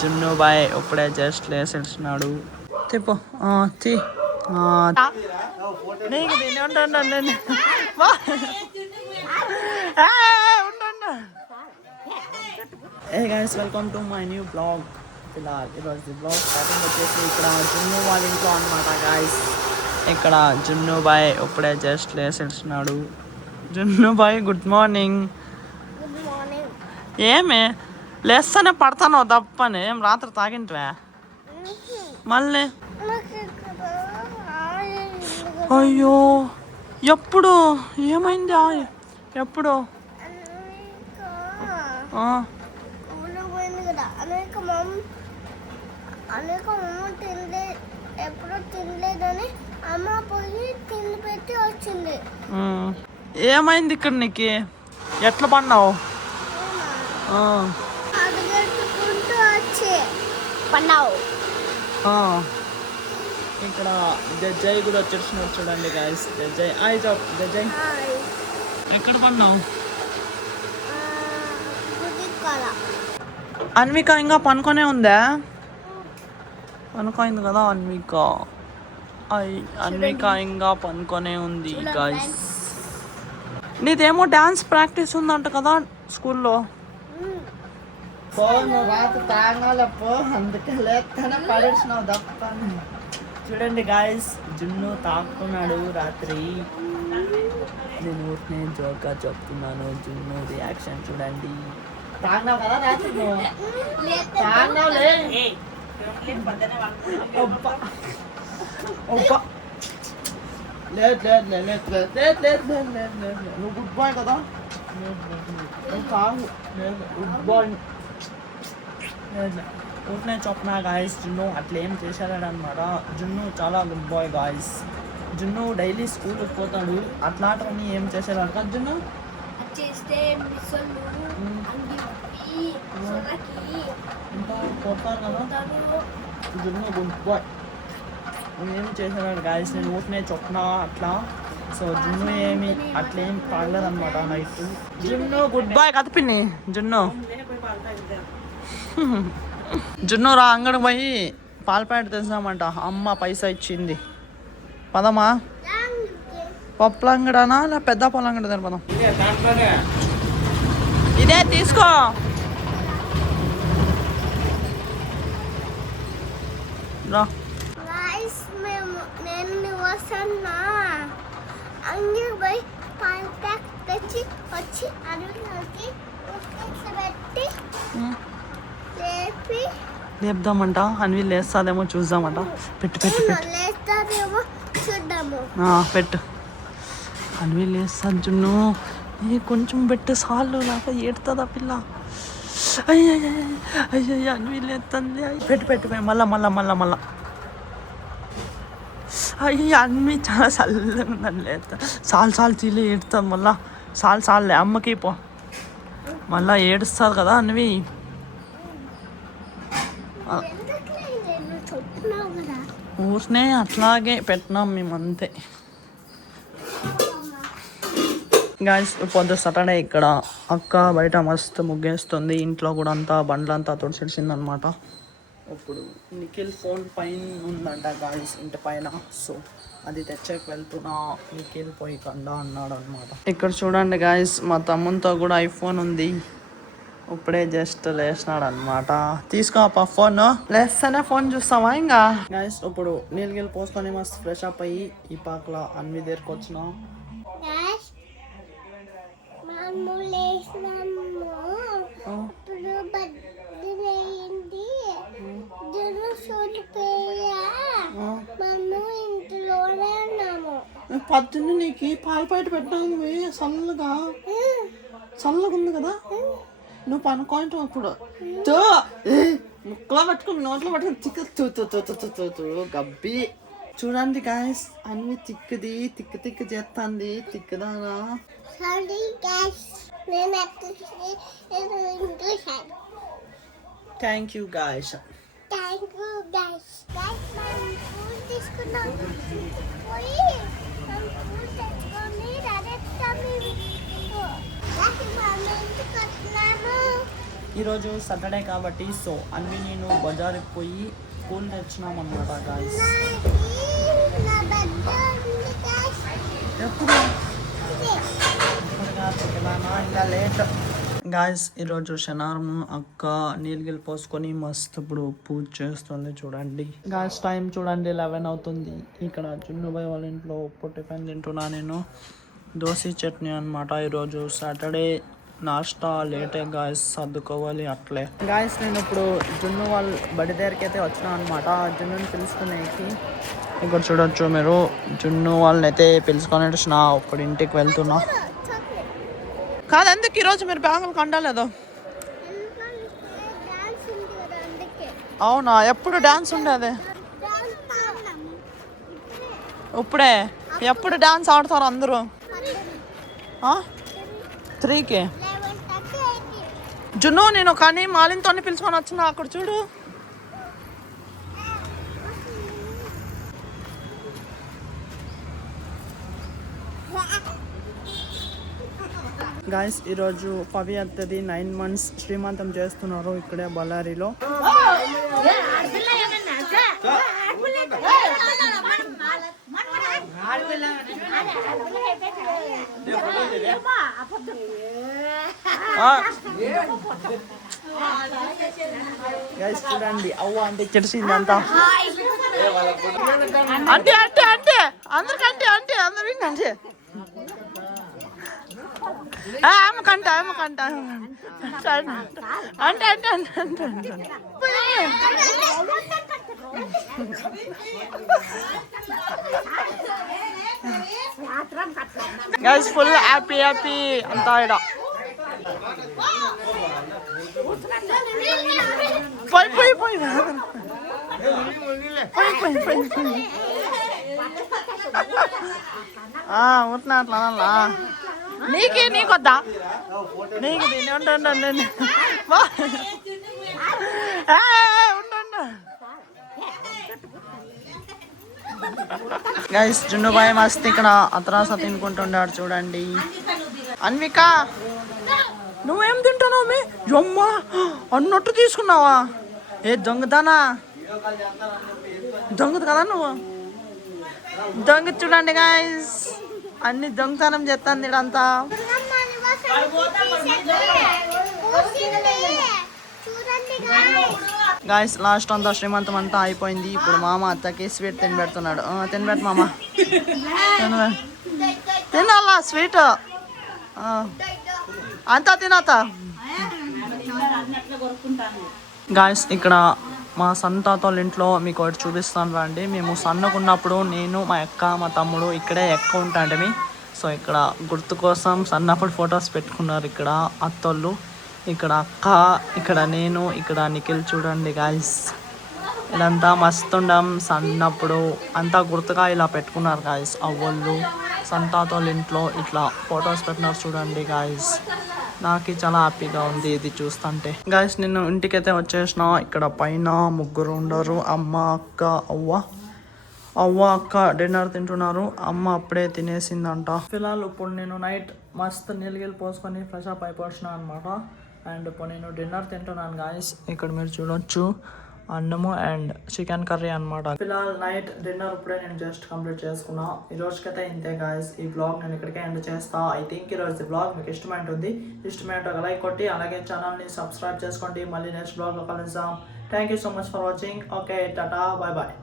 జున్ను బాయ్ ఇప్పుడే జస్ట్ లేసేస్తున్నాడు. తిప్పు తీ నీకు దీని ఉంటాను. Hey guys, welcome to my new blog. ఈరోజు బ్లాగ్ స్టార్టింగ్ వచ్చేసి ఇక్కడ జున్ను వాళ్ళ ఇంట్లో అనమాట గాయస్. ఇక్కడ జున్ను బాయ్ ఇప్పుడే జస్ట్ లేసేస్తున్నాడు. జున్ను బాయ్ గుడ్ మార్నింగ్. ఏమి లేస్తానే పడతాను తప్పని ఏం రాత్రి తాగింటివా మళ్ళీ? అయ్యో ఎప్పుడు ఏమైంది? ఎప్పుడు? ఎప్పుడు తినలేదని అమ్మ పోయి తిండి పెట్టి వచ్చింది. ఏమైంది ఇక్కడ నీకు? ఎట్లా పడినావు? పన్నావు. ఇక్కడ జడ్జయ్ కూడా వచ్చేసినాడు చూడండి గాయస్. జడ్జయ్ జడ్జయ్ ఎక్కడ పడినావు? అన్విక ఇంకా పనుకొనే ఉందా? పనుకోయింది కదా అన్విక. అన్విక ఇంకా పనుకొనే ఉంది గాయస్. నీదేమో డాన్స్ ప్రాక్టీస్ ఉందంట కదా స్కూల్లో. రాత్రి తాగాలపో అందుకే లేకపోతే పడేసినావు తప్ప. చూడండి గాయస్, జున్ను తాకుతున్నాడు రాత్రి. నేను ఊరినే జోక్గా చెప్తున్నాను. జున్ను రియాక్షన్ చూడండి. తాగినావు కదా రాత్రి? తాగినావులే. లేదు నువ్వు గుడ్ బాయ్ కదా. నువ్వు తాగు. Good boy. ఊరినే చెప్పినా గాయస్, జున్ను అట్లా ఏం చేశాడనమాట. జున్ను చాలా good boy guys. Junnu daily స్కూల్కి పోతాడు. అట్లాంటివన్నీ ఏం చేశాడు కదా జున్ను? ఇంకా పోతారు కదా జున్ను గుడ్ బాయ్. ఏం చేశాడు గాయస్, నేను ఊరినే చెప్పినా అట్లా. సో జున్ను ఏమి అట్లేం తాగలేదన్నమాట నైట్. జున్ను గుడ్ బాయ్ కదా పిన్ని. జున్ను రా అంగడికి పోయి పాల ప్యాకెట్ తెచ్చామంట. అమ్మ పైసా ఇచ్చింది. పదమా? పప్పుల అంగడానా లే పెద్ద పొల అంగడి దాని పదం. ఇదే తీసుకో. రా లేపుదామంట. అన్వి లేస్తాదేమో చూద్దామంట. పెట్టు పెట్టు పెట్టు. అన్వి లేస్తా జున్ను. కొంచెం పెట్టు సార్లు, నాకు ఏడుతుందా పిల్ల. అయ్యయ్య అన్వి లేస్తుంది. పెట్టు మళ్ళా. అయ్య అన్వి చాలా చల్లగా ఉందని లేస్తా. సాల్ చీలి ఏడుతుంది మళ్ళా. సాల్లే అమ్మకి పో. మళ్ళా ఏడుస్తుంది కదా అన్వి. ఊరినే అట్లాగే పెట్టినాం మేము అంతే గాయస్. పొద్దు సాటర్డే. ఇక్కడ అక్క బయట మస్తు ముగ్గేస్తుంది. ఇంట్లో కూడా అంతా బండ్లంతా తుడిచేసింది అనమాట. ఇప్పుడు నిఖిల్ ఫోన్ పైన ఉందంట గాయస్, ఇంటి పైన. సో అది తెచ్చకి వెళ్తున్నా. నిఖిల్ పోయి కండా అన్నాడు అనమాట. ఇక్కడ చూడండి గాయస్, మా తమ్మునితో కూడా ఐఫోన్ ఉంది. ఇప్పుడే జస్ట్ లేచినాడు అనమాట. తీసుకో ఫోన్. లేస్తేనే ఫోన్ చూస్తావా ఇంకా గైస్? ఇప్పుడు నీళ్ళు పోసుకొని మస్తు ఫ్రెష్ అప్ అయ్యి ఈ పాకలో అన్వి దగ్గరకు వచ్చిన. పొద్దున్న నీకు పాల ప్యాకెట్ పెట్టాము. చల్లగా ఉంది కదా. నువ్వు పనుకోంటావు అప్పుడు. ముక్కలో పట్టుకుని నోట్లో పట్టుకుని తిక్క గబ్బి. చూడండి గాయస్, అన్ని తిక్కు చేస్తుంది. తిక్కుదానా. Thank you guys. ఈరోజు సాటర్డే కాబట్టి సో అన్వి నేను బజార్కి పోయి కూల్ తెచ్చినాం అనమాట గాయస్. నా బర్త్డే ఉంది క్యాష్ ఎప్పుడు ఇంకా లేట్ గాయస్. ఈరోజు శనివారం అక్క నీళ్ళు పోసుకొని మస్తు ఇప్పుడు పూజ చేస్తుంది చూడండి గాయస్. టైం చూడండి 11 అవుతుంది. ఇక్కడ జున్నుబాయ్ వాళ్ళ ఇంట్లో టిఫిన్ తింటున్నా నేను. దోశ చట్నీ అనమాట. ఈరోజు సాటర్డే నాష్టా లేటే గాయస్, సర్దుకోవాలి అట్లే గాయస్. నేను ఇప్పుడు జున్ను వాళ్ళ బడి దగ్గరికి అయితే వచ్చినా అనమాట జున్నుని పిలుచుకునేకి. ఇక్కడ చూడొచ్చు మీరు జున్ను వాళ్ళని అయితే పిలుచుకొని వచ్చిన. ఇప్పుడు ఇంటికి వెళ్తున్నా. కాదు ఎందుకు ఈరోజు మీరు బ్యాంకులు కండలేదు? డాన్స్ ఉంది కదా అందుకే. అవునా, ఎప్పుడు డాన్స్ ఉండేది? ఇప్పుడే ఎప్పుడు డాన్స్ ఆడతారు అందరూ? 3కి. జున్ను నేను కానీ మాలిన్తో పిలుచుకొని వచ్చిన. అక్కడ చూడు గాయస్. ఈరోజు పవి అత్తది 9 months శ్రీమంతం చేస్తున్నారు ఇక్కడే బళ్ళారిలో. గైస్ చూడండి అవ్వ అంటే చెడిసింది అంతా. అంటే అంటే అంటే అందరికంటే అంటే అందరు అంటే ఆమెకంట ఆమెకంట అంటే అంటే అంటే అంటే గైస్ ఫుల్ హ్యాపీ హ్యాపీ అంతా ఇడ. పోయి పోయి పోయి ఉంటున్నా అట్లా అలా. నీకే నీకొద్దా? నీకు దీని ఉండండి ఉండండి గైస్. జున్నుబాయ్ మస్త్ ఇక్కడ అత్రాస తినుకుంటున్నాడు చూడండి. అన్విక నువ్వేం తింటున్నావు? మీ జొమ్మ అన్నట్టు తీసుకున్నావా? ఏ దొంగదానా? దొంగది కదా నువ్వు. దొంగ చూడండి గైస్, అన్ని దొంగతనం చేస్తాను ఇడంతా. గాయస్ లాస్ట్ అంతా శ్రీమంతం అంతా అయిపోయింది. ఇప్పుడు మామ అత్తకి స్వీట్ తినబెడుతున్నాడు. తినబెట్టు మామ, తినాలా స్వీట్ అంతా తినత. గాయస్ ఇక్కడ మా సొంతతో ఇంట్లో మీకు ఒకటి చూపిస్తాను రండి. మేము సన్నకున్నప్పుడు నేను మా అక్క మా తమ్ముడు ఇక్కడే ఎక్కువ ఉంటాంటమి. సో ఇక్కడ గుర్తు కోసం సన్నప్పుడు ఫొటోస్ పెట్టుకున్నారు ఇక్కడ అత్తోళ్ళు. ఇక్కడ అక్క, ఇక్కడ నేను, ఇక్కడ నిఖిల్ చూడండి గాయస్. ఇదంతా మస్తుండం సన్నప్పుడు అంతా గుర్తుగా ఇలా పెట్టుకున్నారు గాయస్. అవ్వళ్ళు సంతాతోళ్ళ ఇంట్లో ఇట్లా ఫొటోస్ పెట్టినారు చూడండి గాయస్. నాకు చాలా హ్యాపీగా ఉంది ఇది చూస్తుంటే గాయస్. నేను ఇంటికైతే వచ్చేసిన. ఇక్కడ పైన ముగ్గురు ఉండరు, అమ్మ అక్క అవ్వ. అవ్వ అక్క డిన్నర్ తింటున్నారు. అమ్మ అప్పుడే తినేసిందంట. ఫిలాల్ ఇప్పుడు నేను నైట్ మస్తు నీళ్ళు పోసుకొని ఫ్రెష్ అప్ అయిపోసిన అనమాట. అండ్ ఇప్పుడు నేను డిన్నర్ తింటున్నాను గాయస్. ఇక్కడ మీరు చూడొచ్చు అన్నము అండ్ చికెన్ కర్రీ అనమాట. ఫిలాల్ నైట్ డిన్నర్ ఇప్పుడే నేను జస్ట్ కంప్లీట్ చేసుకున్నా. ఈ రోజుకైతే ఇంతే గాయస్. ఈ బ్లాగ్ నేను ఇక్కడికే ఎండ్ చేస్తా. ఐ థింక్ ఈ రోజు బ్లాగ్ మీకు ఇష్టమైంటుంది. ఇష్టమైనట్టు ఒక లైక్ కొట్టి అలాగే ఛానల్ని సబ్స్క్రైబ్ చేసుకోండి. మళ్ళీ నెక్స్ట్ బ్లాగ్లో కలుద్దాం. Thank you so much for watching. Okay ta-ta bye bye.